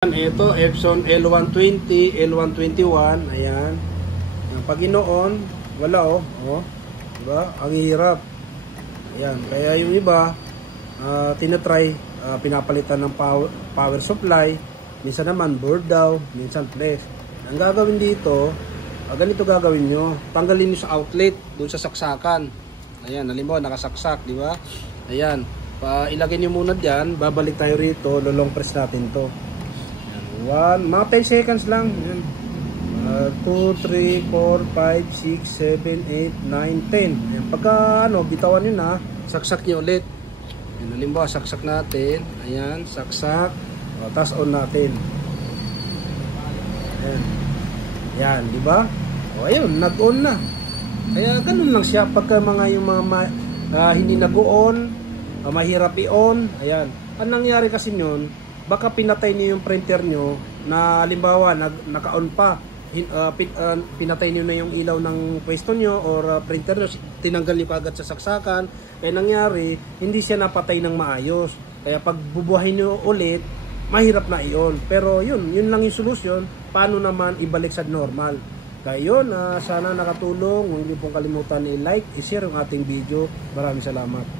Ito, Epson L120, L121, ayan. Pag inoon, wala oh. Diba? Ang hirap. Ayan, kaya yung iba, tinatry, pinapalitan ng power supply, minsan naman board daw, minsan flash. Ang gagawin dito, ganito gagawin nyo, tanggalin nyo sa outlet, doon sa saksakan. Ayan, halimbawa nakasaksak, di ba? Ayan, ilagay nyo muna dyan, babalik tayo rito, lulong press natin to. Mga 10 seconds lang. 2, 3, 4, 5, 6, 7, 8, 9, 10. Ayan. Pagka bitawan nyo na, saksak nyo ulit. Ayan, halimbawa, saksak natin. Ayan, saksak. Tapos on natin. Ayan. Ayan, di ba? Ayun, nag-on na. Kaya ganun lang siya. Pagka yung mga hindi nag-on, mahirap i-on. Ayan. Ang nangyari kasi yun, baka pinatay niyo yung printer nyo na halimbawa naka-on pa, pinatay niyo na yung ilaw ng pwesto nyo or printer nyo, tinanggal niyo agad sa saksakan, kaya nangyari hindi siya napatay ng maayos, kaya pag bubuhayin nyo ulit mahirap na iyon. Pero yun lang yung solusyon, paano naman ibalik sa normal. Kaya yun, sana nakatulong. Huwag niyo pong kalimutan i-like, i-share yung ating video. Maraming salamat.